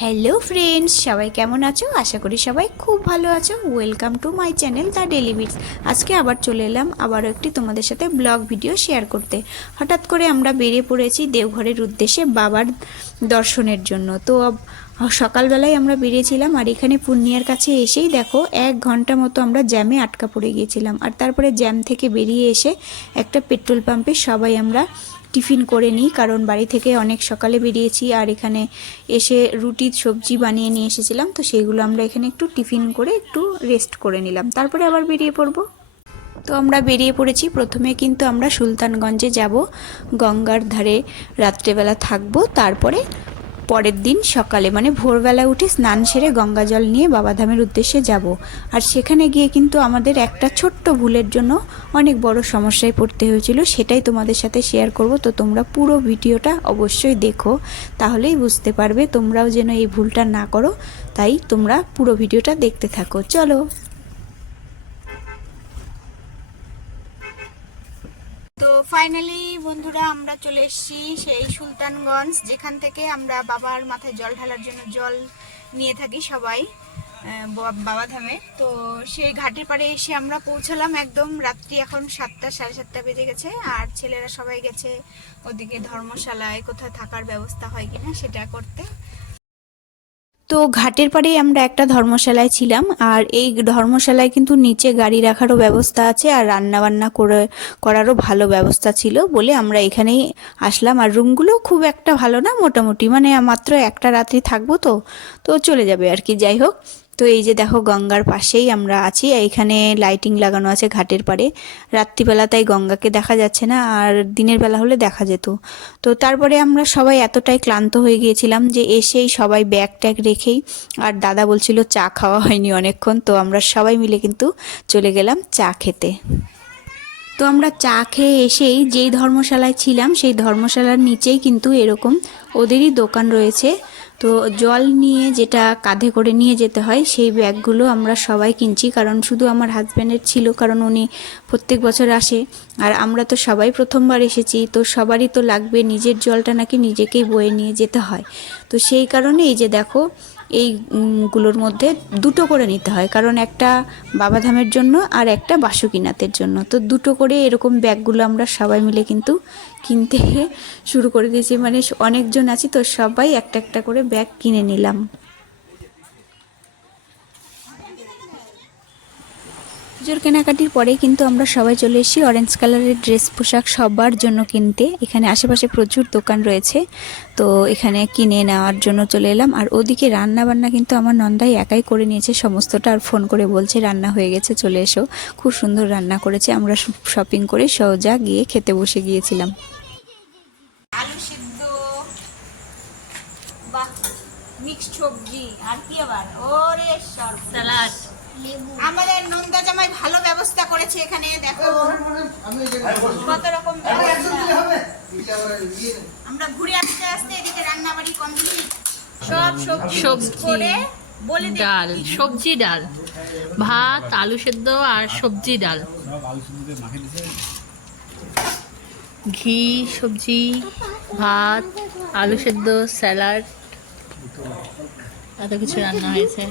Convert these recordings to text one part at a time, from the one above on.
Hello friends, সবাই কেমন আছো? আশা করি সবাই খুব ভালো আছো। Welcome to my channel the Daily Beats. আজকে আবার চলে এলাম আবারও একটি তোমাদের সাথে ব্লগ ভিডিও শেয়ার করতে। হঠাৎ করে আমরা বেরিয়ে পড়েছি দেওঘরের উদ্দেশ্যে বাবার দর্শনের জন্য। তো সকালবেলায় আমরা বেরিয়েছিলাম, আর এখানে পূর্ণিয়ার কাছে এসেই দেখো 1 ঘন্টা মতো আমরা জ্যামে আটকা পড়ে গিয়েছিলাম। আর তারপরে জ্যাম থেকে বেরিয়ে এসে একটা পেট্রোল পাম্পে সবাই আমরা টিফিন করে নিই, কারণ বাড়ি থেকে অনেক সকালে বেরিয়েছি। আর এখানে এসে রুটি সবজি বানিয়ে নিয়ে এসেছিলাম, তো সেইগুলো আমরা এখানে একটু টিফিন করে একটু রেস্ট করে নিলাম, তারপরে আবার বেরিয়ে পড়বো। তো আমরা বেরিয়ে পড়েছি। প্রথমে কিন্তু আমরা সুলতানগঞ্জে যাব, গঙ্গার ধারে রাত্রেবেলা থাকবো, তারপরে পরের দিন সকালে মানে ভোরবেলা উঠে স্নান সেরে গঙ্গা জল নিয়ে বাবাধামের উদ্দেশ্যে যাব। আর সেখানে গিয়ে কিন্তু আমাদের একটা ছোট্ট ভুলের জন্য অনেক বড় সমস্যায় পড়তে হয়েছিল, সেটাই তোমাদের সাথে শেয়ার করব। তো তোমরা পুরো ভিডিওটা অবশ্যই দেখো, তাহলেই বুঝতে পারবে তোমরাও যেন এই ভুলটা না করো। তাই তোমরা পুরো ভিডিওটা দেখতে থাকো, চলো। তো ফাইনালি বন্ধুরা আমরা চলে এসেছি সেই সুলতানগঞ্জ, যেখান থেকে আমরা বাবার মাথায় জল ঢালার জন্য জল নিয়ে থাকি সবাই বাবাধামে। তো সেই ঘাটের পাড়ে এসে আমরা পৌঁছলাম একদম রাত্রি, এখন 7টা সাড়ে 7টা বেজে গেছে। আর ছেলেরা সবাই গেছে ওদিকে ধর্মশালায়, কোথায় থাকার ব্যবস্থা হয় কিনা সেটা করতে। তো ঘাটের পাড়েই আমরা একটা ধর্মশালায় ছিলাম, আর এই ধর্মশালায় কিন্তু নিচে গাড়ি রাখারও ব্যবস্থা আছে, আর রান্নাবান্না করারও ভালো ব্যবস্থা ছিল বলে আমরা এখানেই আসলাম। আর রুমগুলো খুব একটা ভালো না, মোটামুটি, মানে মাত্র একটা রাত্রি থাকবো, তো তো চলে যাবে আর কি। যাই হোক, তো এই যে দেখো গঙ্গার পাশেই আমরা আছি, এইখানে লাইটিং লাগানো আছে ঘাটের পাড়ে। রাত্রিবেলা তাই গঙ্গাকে দেখা যাচ্ছে না, আর দিনের বেলা হলে দেখা যেত। তো তারপরে আমরা সবাই এতটাই ক্লান্ত হয়ে গিয়েছিলাম যে এসেই সবাই ব্যাগ ট্যাগ রেখেই, আর দাদা বলছিল চা খাওয়া হয়নি অনেকক্ষণ, তো আমরা সবাই মিলে কিন্তু চলে গেলাম চা খেতে। তো আমরা চা খেয়ে এসেই যেই ধর্মশালায় ছিলাম সেই ধর্মশালার নিচেই কিন্তু এরকম ওদেরই দোকান রয়েছে। তো জল নিয়ে যেটা কাঁধে করে নিয়ে যেতে হয় সেই ব্যাগগুলো আমরা সবাই কিনছি, কারণ শুধু আমার হাজব্যান্ডের ছিল, কারণ উনি প্রত্যেক বছর আসে, আর আমরা তো সবাই প্রথমবার এসেছি, তো সবারই তো লাগবে। নিজের জলটা নাকি নিজেকেই বয়ে নিয়ে যেতে হয়। তো সেই কারণে এই যে দেখো এইগুলোর মধ্যে দুটো করে নিতে হয়, কারণ একটা বাবাধামের জন্য আর একটা বাসুকিনাথের জন্য। তো দুটো করে এরকম ব্যাগগুলো আমরা সবাই মিলে কিন্তু কিনতে শুরু করে দিয়েছি, মানে অনেকজন আছি তো সবাই একটা একটা করে ব্যাগ কিনে নিলাম। পুজোর কেনাকাটির পরে কিন্তু আমরা সবাই চলে এসেছি অরেঞ্জ কালারের ড্রেস পোশাক সবার জন্য কিনতে। এখানে আশেপাশে প্রচুর দোকান রয়েছে, তো এখানে কিনে নেওয়ার জন্য চলে এলাম। আর ওদিকে রান্না বান্না কিন্তু আমার নন্দাই একাই করে নিয়েছে সমস্তটা, আর ফোন করে বলছে রান্না হয়ে গেছে, চলে এসো। খুব সুন্দর রান্না করেছে। আমরা শপিং করে সোজা গিয়ে খেতে বসে গিয়েছিলাম। আলু সিদ্ধ, বাহ, মিক্সড সবজি, আর কি আবার ওরে সালাড। আমাদের নন্দা জামাই ভালো ব্যবস্থা করেছে এখানে, দেখো কত রকম। আমরা ঘুরে আসতে আসতে এদিকে রান্না বাড়ি কমপ্লিট, সব সবজি করে বলে ডাল, সবজি ডাল, ভাত, আলু সেদ্ধ আর সবজি ডাল, ঘি, সবজি, ভাত, আলু সেদ্ধ, স্যালাড, এত কিছু রান্না হয়েছে।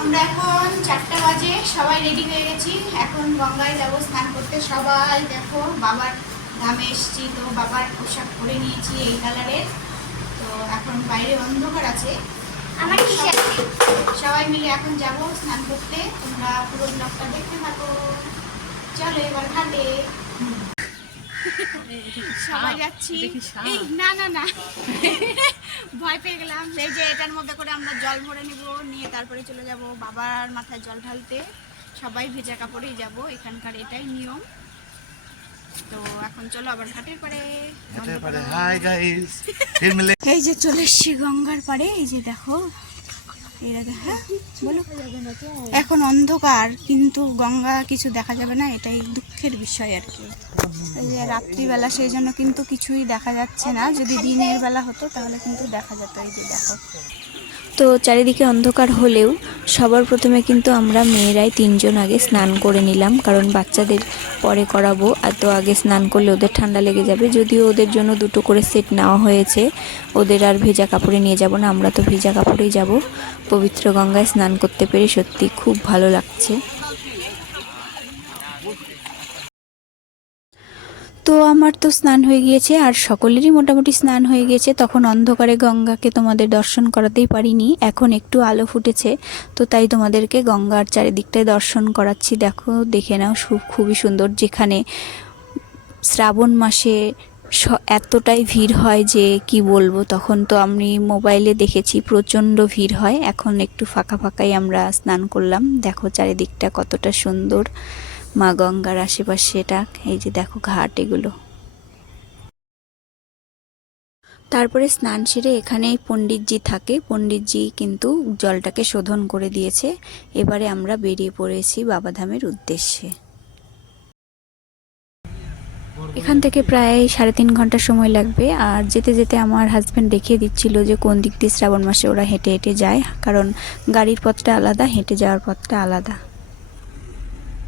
আমরা এখন 4টা বাজে, সবাই রেডি হয়ে গেছি, এখন গঙ্গায় যাবো স্নান করতে। সবাই দেখো বাবার ধামে এসেছি, তো বাবার পোশাক পরে নিয়েছি এই কালারের। তো এখন বাইরে অন্ধকার আছে, সবাই মিলে এখন যাব স্নান করতে। তোমরা পুরো ব্লগটা দেখতে থাকো, চলো এবার ঘাটে সবাই যাচ্ছি। এই না না না, ভয় পেয়ে গেলাম। এই যে এটার মধ্যে করে আমরা জল ভরে নিব, নিয়ে তারপরে চলে যাব বাবার মাথায় জল ঢালতে। সবাই ভেজা কাপড়েই যাব, এখানকার এটাই নিয়ম। তো এখন চলো আবার ঘাটের পাড়ে। হাই গাইস, এই যে চলে এসছি গঙ্গার পাড়ে, এই যে দেখো এরা, হ্যাঁ বলো। এখন অন্ধকার, কিন্তু গঙ্গা কিছু দেখা যাবে না, এটাই দুঃখের বিষয় আর কি। এই যে রাত্রিবেলা, সেই জন্য কিন্তু কিছুই দেখা যাচ্ছে না। যদি দিনের বেলা হতো তাহলে কিন্তু দেখা যেত। এই যে দেখো। তো চারিদিকে অন্ধকার হলেও সবার প্রথমে কিন্তু আমরা মেয়েরাই 3 জন আগে স্নান করে নিলাম, কারণ বাচ্চাদের পরে করাবো। আর তো আগে স্নান করলে ওদের ঠান্ডা লেগে যাবে, যদিও ওদের জন্য 2টো করে সেট নেওয়া হয়েছে। ওদের আর ভেজা কাপড়ে নিয়ে যাব না, আমরা তো ভেজা কাপড়েই যাব। পবিত্র গঙ্গায় স্নান করতে পেরে সত্যি খুব ভালো লাগছে। তো আমার তো স্নান হয়ে গিয়েছে আর সকলেরই মোটামুটি স্নান হয়ে গিয়েছে। তখন অন্ধকারে গঙ্গাকে তোমাদের দর্শন করাতেই পারিনি, এখন একটু আলো ফুটেছে, তো তাই তোমাদেরকে গঙ্গার চারিদিকটায় দর্শন করাচ্ছি। দেখে নাও, খুবই সুন্দর। যেখানে শ্রাবণ মাসে এতটাই ভিড় হয় যে কি বলবো, তখন তো আমি মোবাইলে দেখেছি প্রচণ্ড ভিড় হয়। এখন একটু ফাঁকা ফাঁকাই আমরা স্নান করলাম। দেখো চারিদিকটা কতটা সুন্দর, মা গঙ্গার আশেপাশে এটা, এই যে দেখো ঘাট এগুলো। তারপরে স্নান সেরে এখানেই পণ্ডিতজি থাকে, পণ্ডিতজি কিন্তু জলটাকে শোধন করে দিয়েছে। এবারে আমরা বেরিয়ে পড়েছি বাবাধামের উদ্দেশ্যে। এখান থেকে প্রায় 3.5 ঘন্টা সময় লাগবে। আর যেতে যেতে আমার হাজব্যান্ড দেখিয়ে দিচ্ছিল যে কোন দিক দিয়ে শ্রাবণ মাসে ওরা হেঁটে হেঁটে যায়, কারণ গাড়ির পথটা আলাদা, হেঁটে যাওয়ার পথটা আলাদা।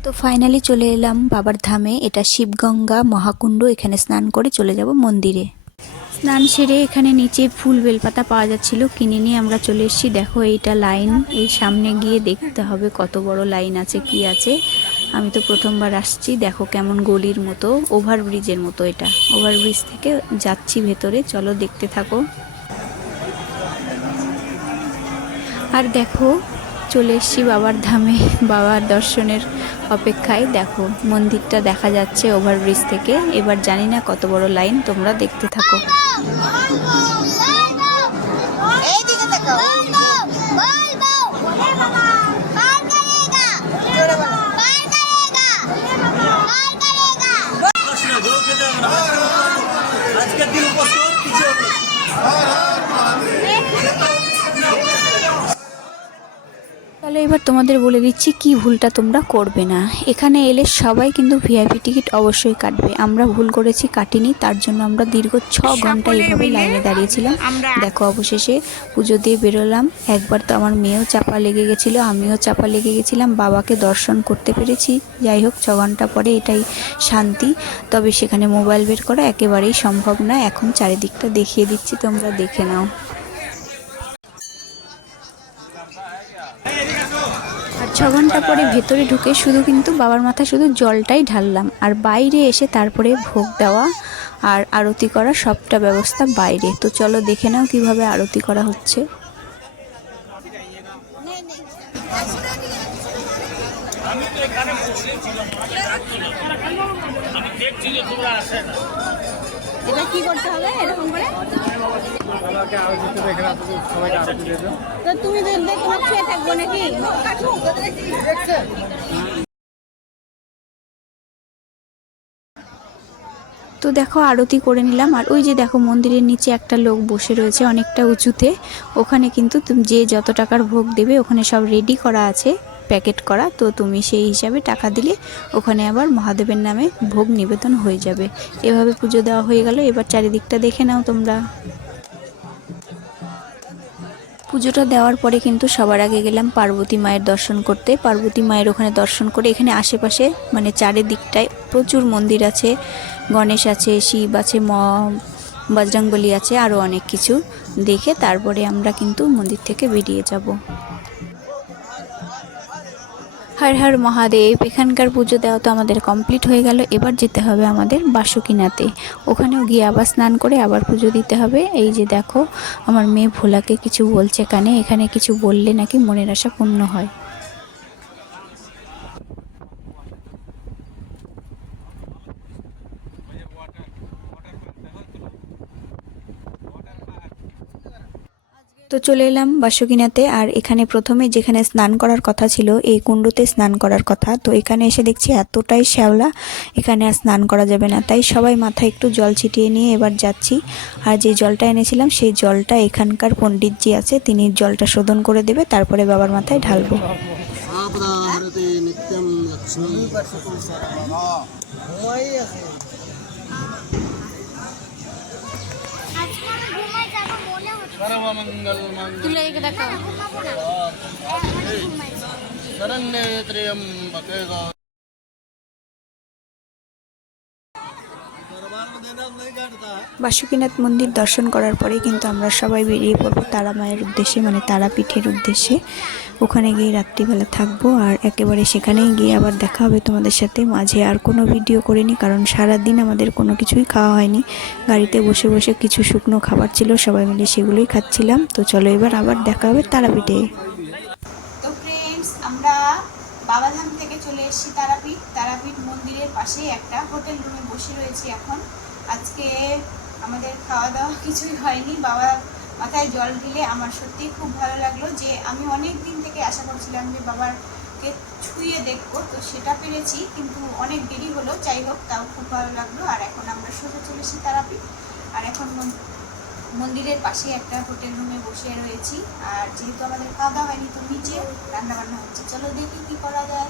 তো ফাইনালি চলে এলাম বাবার ধামে, এটা শিবগঙ্গা মহাকুণ্ড। এখানে স্নান করে চলে যাব মন্দিরে। স্নান সেরে এখানে নিচে ফুল বেলপাতা পাওয়া যাচ্ছিল, কিনে নিয়ে আমরা চলে এসেছি। দেখো এইটা লাইন, এই সামনে গিয়ে দেখতে হবে কত বড় লাইন আছে কি আছে। আমি তো প্রথমবার আসছি। দেখো কেমন গলির মতো, ওভারব্রিজের মতো। এটা ওভারব্রিজ থেকে যাচ্ছি ভেতরে, চলো দেখতে থাকো। আর দেখো চলে এসেছি বাবার ধামে, বাবার দর্শনের অপেক্ষায়। দেখো মন্দিরটা দেখা যাচ্ছে ওভারব্রিজ থেকে। এবার জানি না কত বড় লাইন, তোমরা দেখতে থাকো। তাহলে এবার তোমাদের বলে দিচ্ছি কি ভুলটা তোমরা করবে না। এখানে এলে সবাই কিন্তু ভিআইপি টিকিট অবশ্যই কাটবে। আমরা ভুল করেছি, কাটিনি, তার জন্য আমরা দীর্ঘ 6 ঘন্টা এইভাবে লাইনে দাঁড়িয়েছিলাম। দেখো অবশেষে পুজো দিয়ে বেরোলাম। একবার তো আমার মেয়েও চাপা লেগে গেছিলো, আমিও চাপা লেগে গেছিলাম। বাবাকে দর্শন করতে পেরেছি। যাই হোক 6 ঘন্টা পরে এটাই শান্তি। তবে সেখানে মোবাইল বের করা একেবারেই সম্ভব না। এখন চারিদিকটা দেখিয়ে দিচ্ছি, তোমরা দেখে নাও। আর 6 ঘন্টা পরে ভেতরে ঢুকে শুধু কিন্তু বাবার মাথায় শুধু জলটাই ঢাললাম। আর বাইরে এসে তারপরে ভোগ দেওয়া আর আরতি করা সবটা ব্যবস্থা বাইরে। তো চলো দেখে নাও কিভাবে আরতি করা হচ্ছে। এটা কি করতে হবে এরকম করে? তো তুমি দেখবে তোমার খেয়ে থাকবো নাকি? তো দেখো আরতি করে নিলাম। আর ওই যে দেখো মন্দিরের নিচে একটা লোক বসে রয়েছে অনেকটা উঁচুতে। ওখানে কিন্তু তুমি যে যত টাকার ভোগ দেবে ওখানে সব রেডি করা আছে, প্যাকেট করা। তো তুমি সেই হিসাবে টাকা দিলে ওখানে আবার মহাদেবের নামে ভোগ নিবেদন হয়ে যাবে। এভাবে পুজো দেওয়া হয়ে গেল। এবার চারিদিকটা দেখে নাও তোমরা। পুজোটা দেওয়ার পরে কিন্তু সবার আগে গেলাম পার্বতী মায়ের দর্শন করতে। পার্বতী মায়ের ওখানে দর্শন করে এখানে আশেপাশে মানে চারিদিকটায় প্রচুর মন্দির আছে। গণেশ আছে, শিব আছে, বজরংবলী আছে, আরও অনেক কিছু দেখে তারপরে আমরা কিন্তু মন্দির থেকে বেরিয়ে যাব। হর হর মহাদেব। এখানকার পুজো দেওয়া তো আমাদের কমপ্লিট হয়ে গেল। এবার যেতে হবে আমাদের বাসুকিনাতে। ওখানেও গিয়ে আবার স্নান করে আবার পুজো দিতে হবে। এই যে দেখো আমার মেয়ে ভোলাকে কিছু বলছে কানে, এখানে কিছু বললে নাকি মনের আশা পূর্ণ হয়। তো চলে এলাম বাসুকিনাতে। আর এখানে প্রথমে যেখানে স্নান করার কথা ছিল, এই কুণ্ডতে স্নান করার কথা, তো এখানে এসে দেখছি এতটাই শ্যাওলা, এখানে আর স্নান করা যাবে না। তাই সবাই মাথায় একটু জল ছিটিয়ে নিয়ে এবার যাচ্ছি। আর যে জলটা এনেছিলাম সেই জলটা এখানকার পণ্ডিতজি আছে, তিনি জলটা শোধন করে দেবে, তারপরে বাবার মাথায় ঢালবো। सर्वमंगल তুলে দেখো शरण्ये त्र्यंबके गौरी বাসুকীনাথ মন্দির দর্শন করার পরে কিন্তু আমরা সবাই বেরিয়ে পড়বো তারা মায়ের উদ্দেশ্যে, মানে তারাপীঠের উদ্দেশ্যে। ওখানে গিয়ে রাত্রিবেলা থাকবো আর একেবারে সেখানেই গিয়ে আবার দেখা হবে তোমাদের সাথে। মাঝে আর কোনো ভিডিও করিনি, কারণ সারাদিন আমাদের কোনো কিছুই খাওয়া হয়নি। গাড়িতে বসে বসে কিছু শুকনো খাবার ছিল, সবাই মিলে সেগুলোই খাচ্ছিলাম। তো চলো এবার আবার দেখা হবে তারাপীঠে। তো ফ্রেন্ডস, আমরা বাবাধাম থেকে চলে এসেছি তারাপীঠ মন্দিরের পাশেই একটা হোটেল রুমে বসে রয়েছি এখন। আজকে আমাদের খাওয়া দাওয়া কিছুই হয়নি। বাবা মাথায় জল ঢেলে আমার সত্যিই খুব ভালো লাগলো, যে আমি অনেক দিন থেকে আশা করছিলাম যে বাবাকে ছুঁয়ে দেখবো, তো সেটা পেরেছি, কিন্তু অনেক দেরি হলো। যাই হোক, তাও খুব ভালো লাগলো। আর এখন আমরা সোজা চলে এসেছি তারাপীঠ, আর এখন মন্দিরের পাশে একটা হোটেল রুমে বসে রয়েছি। আর যেহেতু আমাদের খাওয়া দাওয়া হয়নি, তো নিচে রান্না বান্না হচ্ছে, চলো দেখি কি করা যায়।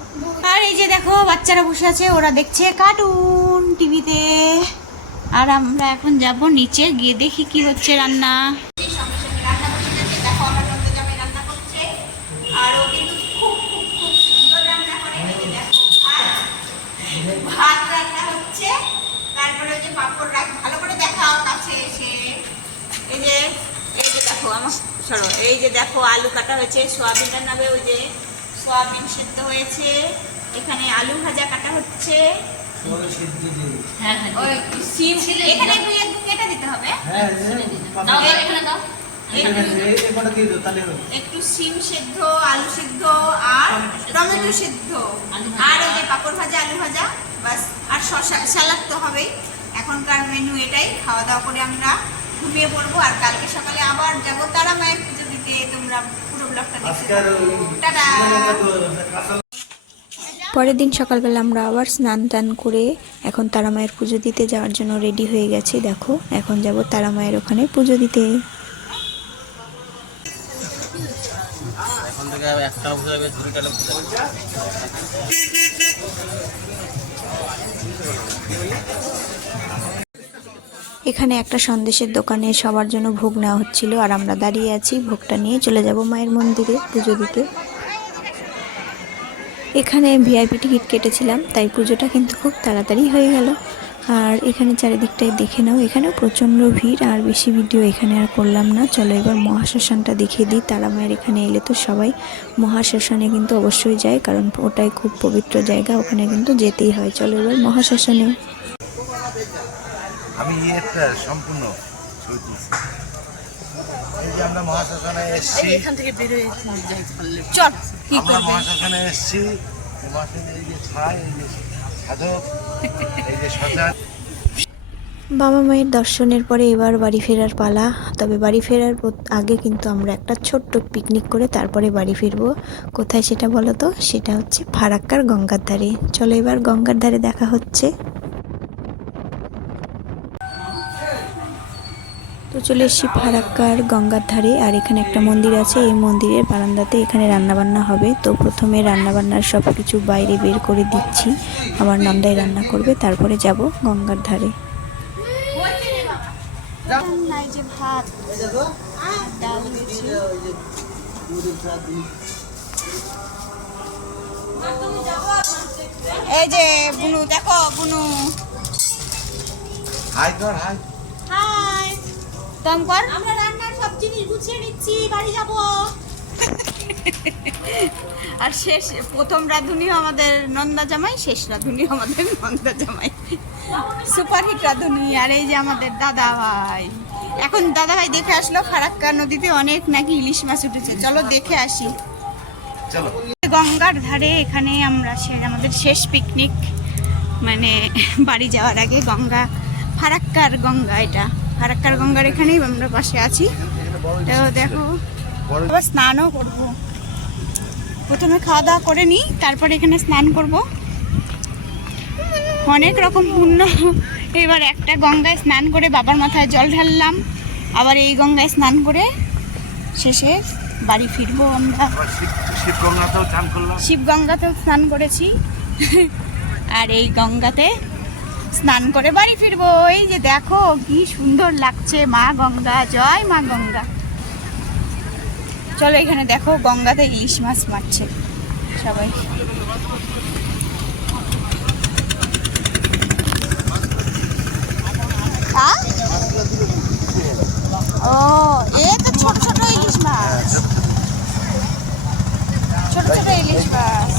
আর এই যে দেখো, বাচ্চারা বসে আছে, ওরা দেখছে কার্টুন টিভিতে। আর আমরা এখন যাব নিচে, গিয়ে দেখি কি হচ্ছে রান্না। রান্না বসে গেছে, দেখো আমার নন্দ জামাই রান্না করছে। আর ও কিন্তু খুব খুব খুব সুন্দর রান্না করে। এই যে দেখো, ভাত রান্না হচ্ছে, তারপরে ওই যে পাঁপড় রাখ, ভালো করে দেখাও কাছে এসে। এই যে দেখো আমার সরো, এই যে দেখো আলু কাটা হয়েছে, সোয়াবিন রান্নাবে, ওই যে সোয়াবিন সেদ্ধ হয়েছে, এখানে আলু ভাজা কাটা হচ্ছে। ওই সিম এখানে একটু কেটে দিতে হবে, একটু সিম সেদ্ধ, আলু সেদ্ধ আর টমেটো সেদ্ধ, আর ওই যে পাঁপড় ভাজা, আলু ভাজা, বাস। আর শসা স্যালাড তো হবেই। এখনকার মেনু এটাই। খাওয়া দাওয়া করে আমরা ঘুমিয়ে পড়বো, আর কালকে সকালে আবার যাবো তারা মায়ের পুজো দিতে। তোমরা পুরো ব্লগটা দেখতে থাকো। টাটা। পরের দিন সকালবেলা আমরা আবার স্নান টান করে এখন তারা মায়ের পুজো দিতে যাওয়ার জন্য রেডি হয়ে গেছি। দেখো এখন যাব তারা মায়ের ওখানে পুজো দিতে। এখন থেকে একটা বছর বেশ দুইটা লোক এখানে একটা সন্দেশের দোকানে সবার জন্য ভোগ নেওয়া হচ্ছিল, আর আমরা দাঁড়িয়ে আছি। ভোগটা নিয়ে চলে যাব মায়ের মন্দিরে পুজো দিতে। এখানে ভিআইপি টিকিট কেটেছিলাম, তাই পুজোটা কিন্তু খুব তাড়াতাড়ি হয়ে গেল। আর এখানে চারিদিকটাই দেখে নাও, এখানেও প্রচণ্ড ভিড়। আর বেশি ভিডিও এখানে আর করলাম না। চলো এবার মহাশ্মশানটা দেখিয়ে দিই। তারা মায়ের এখানে এলে তো সবাই মহাশ্মশানে কিন্তু অবশ্যই যায়, কারণ ওটাই খুব পবিত্র জায়গা, ওখানে কিন্তু যেতেই হয়। চলো এবার মহাশ্মশানে। আমি একটা সম্পূর্ণ ছবি তুলছি। এই যে আমরা মহাশ্মশানে এসেছি, এখান থেকে বের হয়ে যাই পারলে চল কি আমরা করবে? মহাশ্মশানে এসেছি। মহাশ্মশানে এই যে ছাই, এই যে সাধক, এই যে শ্মশান। বাবা মায়ের দর্শনের পরে এবার বাড়ি ফেরার পালা। তবে বাড়ি ফেরার আগে কিন্তু আমরা একটা ছোট্ট পিকনিক করে তারপরে বাড়ি ফিরবো। কোথায় সেটা বলো তো? সেটা হচ্ছে ফারাক্কার গঙ্গার ধারে। চলো এবার গঙ্গার ধারে দেখা হচ্ছে। তো চলে এসেছি ফারাক্কার গঙ্গার ধারে। আর এখানে একটা মন্দির আছে, এই মন্দিরের বারান্দাতে এখানে রান্নাবান্না হবে। তো প্রথমে রান্নাবান্নার সব কিছু বাইরে বের করে দিচ্ছি, আমার নন্দাই রান্না করবে, তারপরে যাব গঙ্গার ধারে। নাই যে ভাত আর ডাল হয়েছে। এই যে বুনু, দেখো বুনু, হাই কর, হাই। হাই দম কর। আমরা রান্নার সব জিনিস গুছিয়ে নিচ্ছি, বাড়ি যাব। আর শেষ প্রথম রাঁধুনি আমাদের নন্দা জামাই, শেষ রাঁধুনি আমাদের নন্দা জামাই, সুপারহিট রাঁধুনি। আর এই যে আমাদের দাদা ভাই, এখন দাদা ভাই দেখে আসলো ফারাক্কা নদীতে অনেক নাকি ইলিশ মাছ উঠেছে। চলো দেখে আসি। চলো। গঙ্গার ধারে এখানে আমরা আমাদের শেষ পিকনিক, মানে বাড়ি যাওয়ার আগে গঙ্গা, ফারাক্কার গঙ্গা, এটা ফারাক্কার গঙ্গার এখানেই আমরা পাশে আছি। তো দেখো আবার স্নানও করব, প্রথমে খাওয়া দাওয়া করে নিই, তারপরে এখানে স্নান করব। অনেক রকম পুণ্য। এবার একটা গঙ্গায় স্নান করে বাবার মাথায় জল ঢাললাম, আবার এই গঙ্গায় স্নান করে শেষে বাড়ি ফিরবো আমরা। শিবগঙ্গাতেও চান করলাম, শিবগঙ্গাতেও স্নান করেছি, আর এই গঙ্গাতে স্নান করে বাড়ি ফিরবো। এই যে দেখো কি সুন্দর লাগছে, মা গঙ্গা, জয় মা গঙ্গা। চলো এখানে দেখো গঙ্গাতে ইলিশ মাছ মারছে সবাই। হ্যাঁ? ও এ তো ছোট ছোট ইলিশ মাছ, ছোট ছোট ইলিশ মাছ।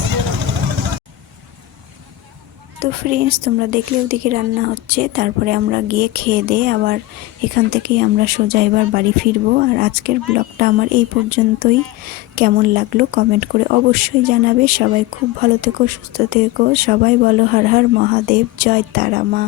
তো ফ্রেন্ডস, তোমরা দেখলে ওদিকে রান্না হচ্ছে, তারপরে আমরা গিয়ে খেয়ে দিয়ে আবার এখান থেকেই আমরা সোজা এবার বাড়ি ফিরবো। আর আজকের ব্লগটা আমার এই পর্যন্তই। কেমন লাগলো কমেন্ট করে অবশ্যই জানাবে। সবাই খুব ভালো থেকো, সুস্থ থেকো। সবাই বলো হর হর মহাদেব, জয় তারা মা।